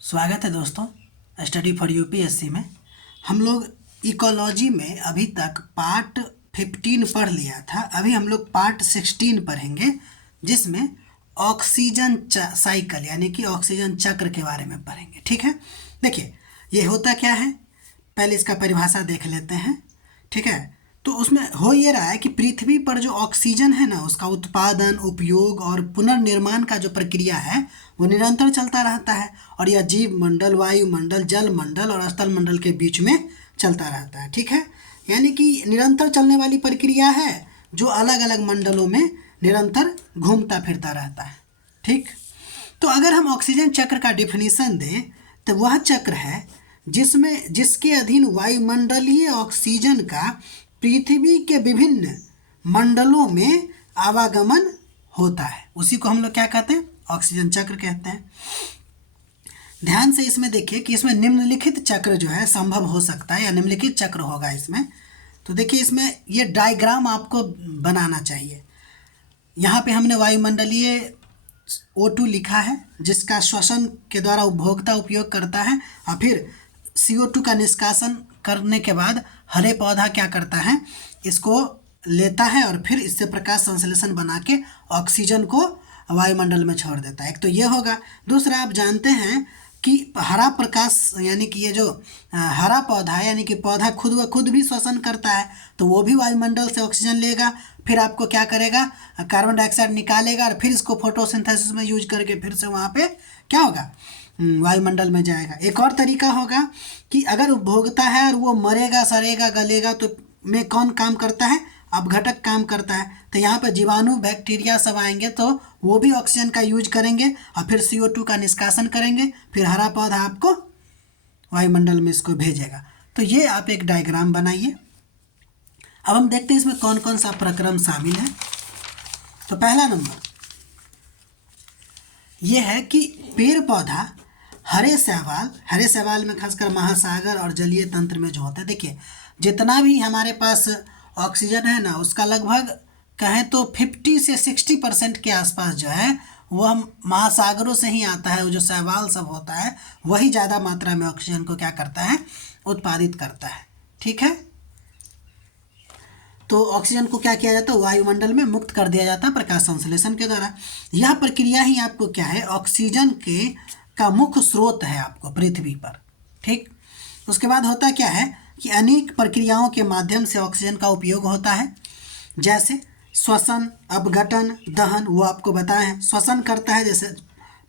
स्वागत है दोस्तों स्टडी फॉर यूपीएससी में। हम लोग इकोलॉजी में अभी तक पार्ट 15 पढ़ लिया था। अभी हम लोग पार्ट 16 पढ़ेंगे जिसमें ऑक्सीजन साइकिल यानी कि ऑक्सीजन चक्र के बारे में पढ़ेंगे। ठीक है, देखिए ये होता क्या है, पहले इसका परिभाषा देख लेते हैं। ठीक है, तो उसमें हो ये रहा है कि पृथ्वी पर जो ऑक्सीजन है ना, उसका उत्पादन, उपयोग और पुनर्निर्माण का जो प्रक्रिया है वो निरंतर चलता रहता है और यह जीव मंडल, वायुमंडल, जल मंडल और स्थल मंडल के बीच में चलता रहता है। ठीक है, यानी कि निरंतर चलने वाली प्रक्रिया है जो अलग अलग मंडलों में निरंतर घूमता फिरता रहता है। ठीक, तो अगर हम ऑक्सीजन चक्र का डिफिनीसन दें तो वह चक्र है जिसके अधीन वायुमंडलीय ऑक्सीजन का पृथ्वी के विभिन्न मंडलों में आवागमन होता है। उसी को हम लोग क्या कहते हैं, ऑक्सीजन चक्र कहते हैं। ध्यान से इसमें देखिए कि इसमें निम्नलिखित चक्र जो है संभव हो सकता है या निम्नलिखित चक्र होगा इसमें। तो देखिए इसमें ये डायग्राम आपको बनाना चाहिए। यहाँ पे हमने वायुमंडलीय O2 लिखा है जिसका श्वसन के द्वारा उपभोक्ता उपयोग करता है और फिर CO2 का निष्कासन करने के बाद हरे पौधा क्या करता है, इसको लेता है और फिर इससे प्रकाश संश्लेषण बना के ऑक्सीजन को वायुमंडल में छोड़ देता है। एक तो ये होगा। दूसरा, आप जानते हैं कि हरा प्रकाश यानी कि ये जो हरा पौधा है यानी कि पौधा खुद व खुद भी श्वसन करता है, तो वो भी वायुमंडल से ऑक्सीजन लेगा, फिर आपको क्या करेगा, कार्बन डाइऑक्साइड निकालेगा और फिर इसको फोटोसिंथेसिस में यूज करके फिर से वहाँ पे क्या होगा, वायुमंडल में जाएगा। एक और तरीका होगा कि अगर उपभोक्ता है और वो मरेगा, सड़ेगा, गलेगा तो में कौन काम करता है, अपघटक काम करता है। तो यहाँ पर जीवाणु, बैक्टीरिया सब आएंगे तो वो भी ऑक्सीजन का यूज करेंगे और फिर CO2 का निष्कासन करेंगे, फिर हरा पौधा आपको वायुमंडल में इसको भेजेगा। तो ये आप एक डायग्राम बनाइए। अब हम देखते हैं इसमें कौन कौन सा प्रक्रम शामिल है। तो पहला नंबर ये है कि पेड़ पौधा हरे शैवाल में खासकर महासागर और जलीय तंत्र में जो होता है, देखिए जितना भी हमारे पास ऑक्सीजन है ना, उसका लगभग कहें तो 50 से 60% के आसपास जो है वो हम महासागरों से ही आता है। वो जो शैवाल सब होता है वही ज़्यादा मात्रा में ऑक्सीजन को क्या करता है, उत्पादित करता है। ठीक है, तो ऑक्सीजन को क्या किया जाता है, वायुमंडल में मुक्त कर दिया जाता है प्रकाश संश्लेषण के द्वारा। यह प्रक्रिया ही आपको क्या है, ऑक्सीजन का मुख्य स्रोत है आपको पृथ्वी पर। ठीक, उसके बाद होता क्या है कि अनेक प्रक्रियाओं के माध्यम से ऑक्सीजन का उपयोग होता है, जैसे श्वसन, अपघटन, दहन, वो आपको बताए हैं। श्वसन करता है जैसे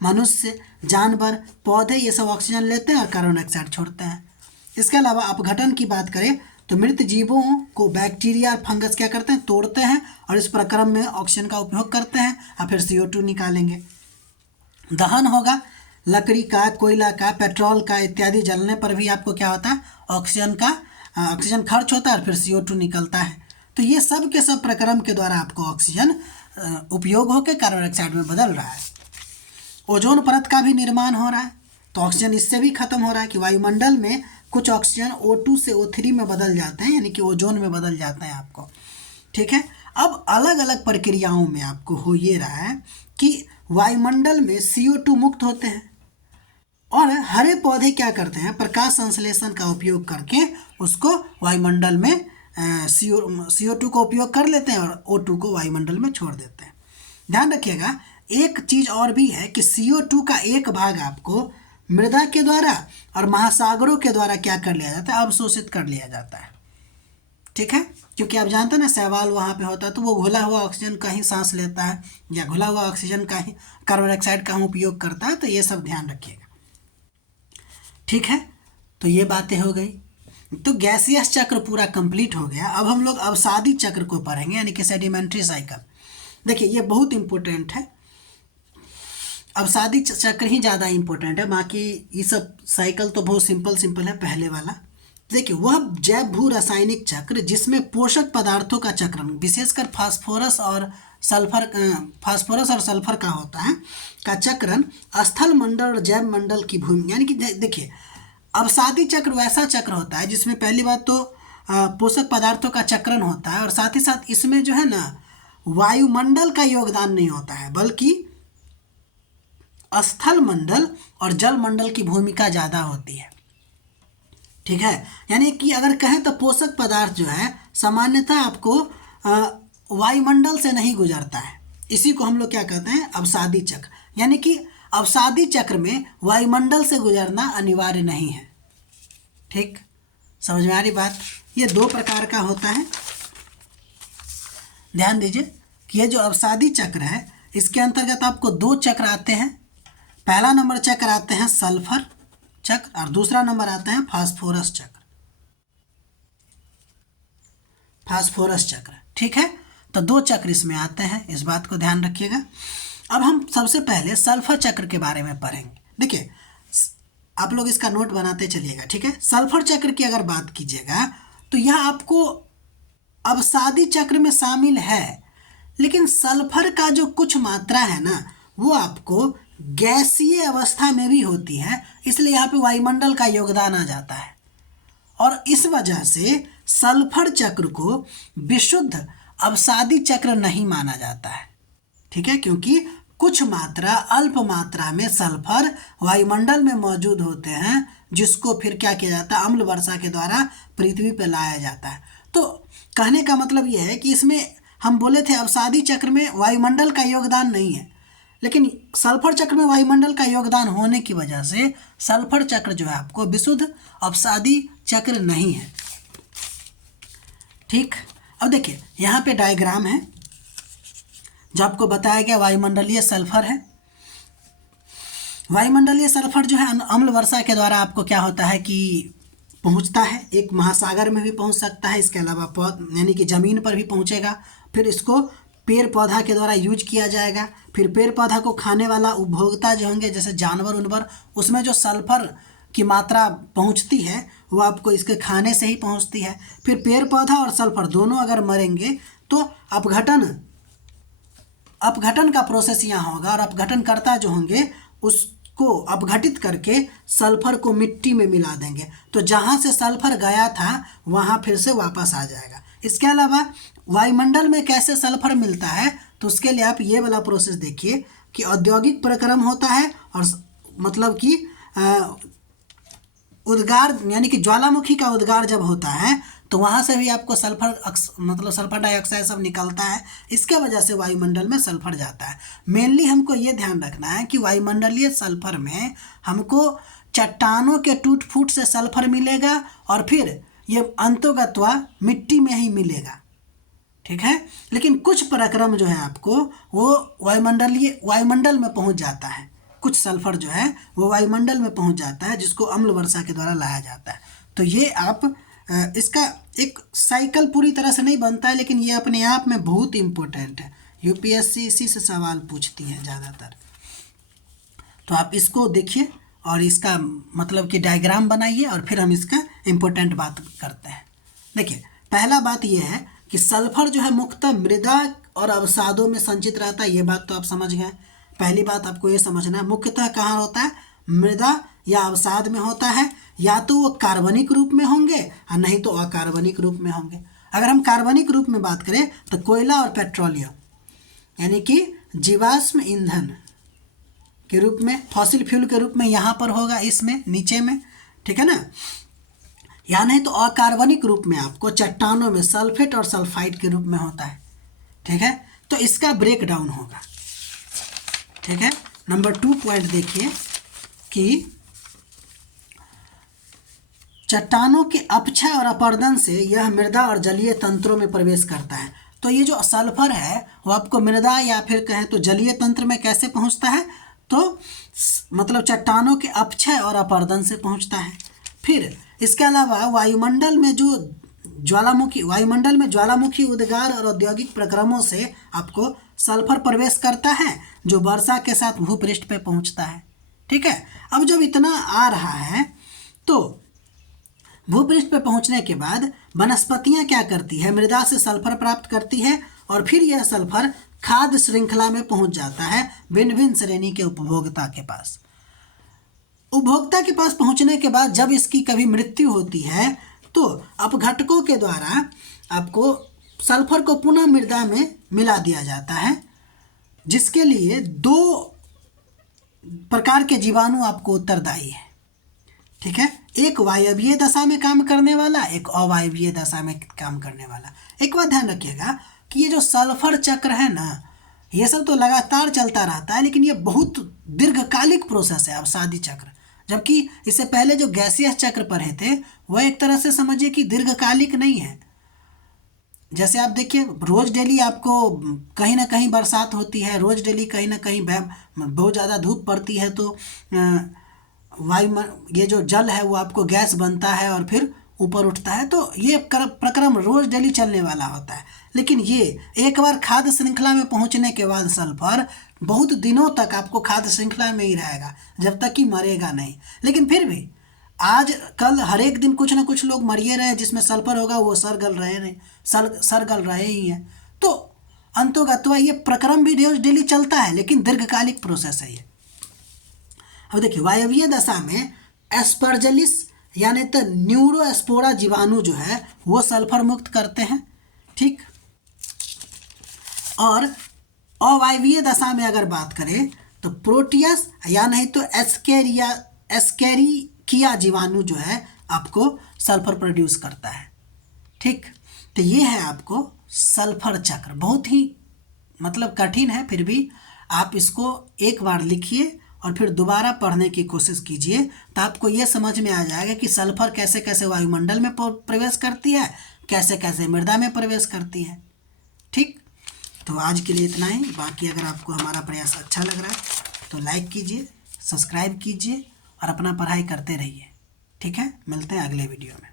मनुष्य, जानवर, पौधे, ये सब ऑक्सीजन लेते हैं और कार्बन डाइऑक्साइड छोड़ते हैं। इसके अलावा अपघटन की बात करें तो मृत जीवों को बैक्टीरिया और फंगस क्या करते हैं, तोड़ते हैं और इस प्रक्रम में ऑक्सीजन का उपयोग करते हैं और फिर CO2 निकालेंगे। दहन होगा लकड़ी का, कोयला का, पेट्रोल का इत्यादि जलने पर भी आपको क्या होता है, ऑक्सीजन खर्च होता है और फिर CO2 निकलता है। तो ये सब के सब प्रक्रम के द्वारा आपको ऑक्सीजन उपयोग होकर कार्बन डाइऑक्साइड में बदल रहा है। ओजोन परत का भी निर्माण हो रहा है, तो ऑक्सीजन इससे भी खत्म हो रहा है कि वायुमंडल में कुछ ऑक्सीजन O2 से O3 में बदल जाते हैं, यानी कि ओजोन में बदल जाते हैं आपको। ठीक है, अब अलग अलग प्रक्रियाओं में आपको हो ये रहा है कि वायुमंडल में CO2 मुक्त होते हैं और हरे पौधे क्या करते हैं, प्रकाश संश्लेषण का उपयोग करके उसको वायुमंडल में CO2 को उपयोग कर लेते हैं और O2 को वायुमंडल में छोड़ देते हैं। ध्यान रखिएगा, एक चीज़ और भी है कि CO2 का एक भाग आपको मृदा के द्वारा और महासागरों के द्वारा क्या कर लिया जाता है, अवशोषित कर लिया जाता है। ठीक है, क्योंकि आप जानते हैं ना शैवाल वहाँ पे होता है तो वो घुला हुआ ऑक्सीजन का ही सांस लेता है या घुला हुआ ऑक्सीजन का ही, कार्बन डाइऑक्साइड का उपयोग करता है। तो ये सब ध्यान रखिएगा। ठीक है, तो ये बातें हो गई। तो गैसियस चक्र पूरा कंप्लीट हो गया। अब हम लोग अवसादी चक्र को पढ़ेंगे यानी कि सेडिमेंट्री साइकिल। देखिए ये बहुत इंपॉर्टेंट है, अवसादी चक्र ही ज़्यादा इंपॉर्टेंट है, बाकी ये सब साइकिल तो बहुत सिंपल है। पहले वाला देखिए वह जैव भू रासायनिक चक्र जिसमें पोषक पदार्थों का चक्रण विशेषकर फास्फोरस और सल्फर का होता है का चक्रण स्थल मंडल और जैव मंडल की भूमि, यानी कि देखिए अवसादी चक्र वैसा चक्र होता है जिसमें पहली बात तो पोषक पदार्थों का चक्रण होता है और साथ ही साथ इसमें जो है ना वायुमंडल का योगदान नहीं होता है, बल्कि स्थल मंडल और जल मंडल की भूमिका ज़्यादा होती है। ठीक है, यानी कि अगर कहें तो पोषक पदार्थ जो है सामान्यतः आपको वायुमंडल से नहीं गुजरता है। इसी को हम लोग क्या कहते हैं, अवसादी चक्र। यानी कि अवसादी चक्र में वायुमंडल से गुजरना अनिवार्य नहीं है। ठीक, समझ में आ रही बात। ये दो प्रकार का होता है। ध्यान दीजिए कि ये जो अवसादी चक्र है इसके अंतर्गत आपको दो चक्र आते हैं। पहला नंबर चक्र आते हैं सल्फर चक्र और दूसरा नंबर आता है फास्फोरस चक्र। फास्फोरस चक्र, ठीक है। तो दो चक्र इसमें आते हैं, इस बात को ध्यान रखिएगा। अब हम सबसे पहले सल्फर चक्र के बारे में पढ़ेंगे। देखिए, आप लोग इसका नोट बनाते चलिएगा, ठीक है। सल्फर चक्र की अगर बात कीजिएगा तो यह आपको अवसादी चक्र में शामिल है, लेकिन सल्फर का जो कुछ मात्रा है ना वो आपको गैसीय अवस्था में भी होती है, इसलिए यहाँ पे वायुमंडल का योगदान आ जाता है। और इस वजह से सल्फर चक्र को विशुद्ध अवसादी चक्र नहीं माना जाता है, ठीक है, क्योंकि कुछ मात्रा, अल्प मात्रा में सल्फर वायुमंडल में मौजूद होते हैं, जिसको फिर क्या किया जाता है, अम्ल वर्षा के द्वारा पृथ्वी पर लाया जाता है। तो कहने का मतलब यह है कि इसमें हम बोले थे अवसादी चक्र में वायुमंडल का योगदान नहीं है, लेकिन सल्फर चक्र में वायुमंडल का योगदान होने की वजह से सल्फर चक्र जो है आपको विशुद्ध अवसादी चक्र नहीं है। ठीक, अब देखिए यहाँ पे डायग्राम है जो आपको बताया गया वायुमंडलीय सल्फर है। वायुमंडलीय सल्फर जो है अम्ल वर्षा के द्वारा आपको क्या होता है कि पहुंचता है, एक महासागर में भी पहुंच सकता है, इसके अलावा यानी कि ज़मीन पर भी पहुंचेगा। फिर इसको पेड़ पौधा के द्वारा यूज किया जाएगा। फिर पेड़ पौधा को खाने वाला उपभोक्ता जो होंगे जैसे जानवर उनवर, उसमें जो सल्फर की मात्रा पहुंचती है वो आपको इसके खाने से ही पहुंचती है। फिर पेड़ पौधा और सल्फर दोनों अगर मरेंगे तो अपघटन का प्रोसेस यहाँ होगा, और अपघटनकर्ता जो होंगे उसको अपघटित करके सल्फर को मिट्टी में मिला देंगे, तो जहाँ से सल्फर गया था वहाँ फिर से वापस आ जाएगा। इसके अलावा वायुमंडल में कैसे सल्फर मिलता है, तो उसके लिए आप ये वाला प्रोसेस देखिए कि औद्योगिक प्रक्रम होता है, और मतलब कि उद्गार यानी कि ज्वालामुखी का उद्गार जब होता है तो वहाँ से भी आपको सल्फर डाइऑक्साइड सब निकलता है। इसके वजह से वायुमंडल में सल्फर जाता है। मेनली हमको ये ध्यान रखना है कि वायुमंडलीय सल्फर में हमको चट्टानों के टूट फूट से सल्फर मिलेगा, और फिर ये अंतोगत्वा मिट्टी में ही मिलेगा, ठीक है। लेकिन कुछ प्रक्रम जो है आपको वो वायुमंडल में पहुंच जाता है, कुछ सल्फर जो है वो वायुमंडल में पहुंच जाता है, जिसको अम्ल वर्षा के द्वारा लाया जाता है। तो ये आप इसका एक साइकिल पूरी तरह से नहीं बनता है, लेकिन ये अपने आप में बहुत इम्पोर्टेंट है। यूपीएससी इसी से सवाल पूछती है ज़्यादातर। तो आप इसको देखिए और इसका मतलब कि डायग्राम बनाइए, और फिर हम इसका इम्पोर्टेंट बात करते हैं। देखिए, पहला बात यह है कि सल्फर जो है मुख्यतः मृदा और अवसादों में संचित रहता है। ये बात तो आप समझ गए। पहली बात आपको ये समझना है, मुख्यतः कहाँ होता है, मृदा या अवसाद में होता है। या तो वो कार्बनिक रूप में होंगे और नहीं तो अकार्बनिक रूप में होंगे। अगर हम कार्बनिक रूप में बात करें तो कोयला और पेट्रोलियम यानी कि जीवाश्म ईंधन के रूप में, फॉसिल फ्यूल के रूप में यहाँ पर होगा, इसमें नीचे में, ठीक है ना। या नहीं तो अकार्बनिक रूप में आपको चट्टानों में सल्फेट और सल्फाइड के रूप में होता है, ठीक है। तो इसका ब्रेक डाउन होगा, ठीक है। नंबर 2 पॉइंट देखिए कि चट्टानों के अपक्षय और अपरदन से यह मृदा और जलीय तंत्रों में प्रवेश करता है। तो ये जो सल्फर है वो आपको मृदा या फिर कहें तो जलीय तंत्र में कैसे पहुंचता है, तो मतलब चट्टानों के अपक्षय और अपरदन से पहुंचता है। फिर इसके अलावा वायुमंडल में ज्वालामुखी उद्गार और औद्योगिक प्रक्रमों से आपको सल्फर प्रवेश करता है, जो वर्षा के साथ भूपृष्ठ पे पहुंचता है, ठीक है। अब जब इतना आ रहा है तो भूपृष्ठ पे पहुंचने के बाद वनस्पतियां क्या करती है, मृदा से सल्फर प्राप्त करती है, और फिर यह सल्फर खाद्य श्रृंखला में पहुंच जाता है भिन्न भिन्न श्रेणी के उपभोक्ता के पास। उपभोक्ता के पास पहुंचने के बाद जब इसकी कभी मृत्यु होती है तो अपघटकों के द्वारा आपको सल्फर को पुनः मृदा में मिला दिया जाता है, जिसके लिए 2 प्रकार के जीवाणु आपको उत्तरदायी है। ठीक है, एक वायवीय दशा में काम करने वाला, एक अवायवीय दशा में काम करने वाला। एक बात ध्यान रखिएगा कि ये जो सल्फर चक्र है ना, ये सब तो लगातार चलता रहता है, लेकिन ये बहुत दीर्घकालिक प्रोसेस है अवसादी चक्र। जबकि इससे पहले जो गैसीय चक्र पढ़े थे वह एक तरह से समझिए कि दीर्घकालिक नहीं है। जैसे आप देखिए, रोज डेली आपको कहीं ना कहीं बरसात होती है, रोज डेली कहीं ना कहीं बहुत ज़्यादा धूप पड़ती है, तो वायु ये जो जल है वो आपको गैस बनता है और फिर ऊपर उठता है। तो ये प्रक्रम रोज डेली चलने वाला होता है। लेकिन ये एक बार खाद्य श्रृंखला में पहुंचने के बाद सल्फर बहुत दिनों तक आपको खाद्य श्रृंखला में ही रहेगा, जब तक कि मरेगा नहीं। लेकिन फिर भी आज कल हर एक दिन कुछ ना कुछ लोग मरिए रहे, जिसमें सल्फर होगा वो सर गल रहे नहीं, सर गल रहे ही हैं। तो अंतोगत्वा ये प्रक्रम भी रोज डेली चलता है, लेकिन दीर्घकालिक प्रोसेस है ये। अब देखिए, वायवीय दशा में एस्परजिलस यानी तो न्यूरोस्पोरा जीवाणु जो है वो सल्फर मुक्त करते हैं। ठीक, और अवायवीय दशा में अगर बात करें तो प्रोटियस या नहीं तो एस्केरिकिया जीवाणु जो है आपको सल्फर प्रोड्यूस करता है। ठीक, तो ये है आपको सल्फर चक्र। बहुत ही मतलब कठिन है, फिर भी आप इसको एक बार लिखिए और फिर दोबारा पढ़ने की कोशिश कीजिए, तो आपको ये समझ में आ जाएगा कि सल्फर कैसे कैसे वायुमंडल में प्रवेश करती है, कैसे कैसे मृदा में प्रवेश करती है। ठीक, तो आज के लिए इतना ही। बाकी अगर आपको हमारा प्रयास अच्छा लग रहा है तो लाइक कीजिए, सब्सक्राइब कीजिए और अपना पढ़ाई करते रहिए। ठीक है, मिलते हैं अगले वीडियो में।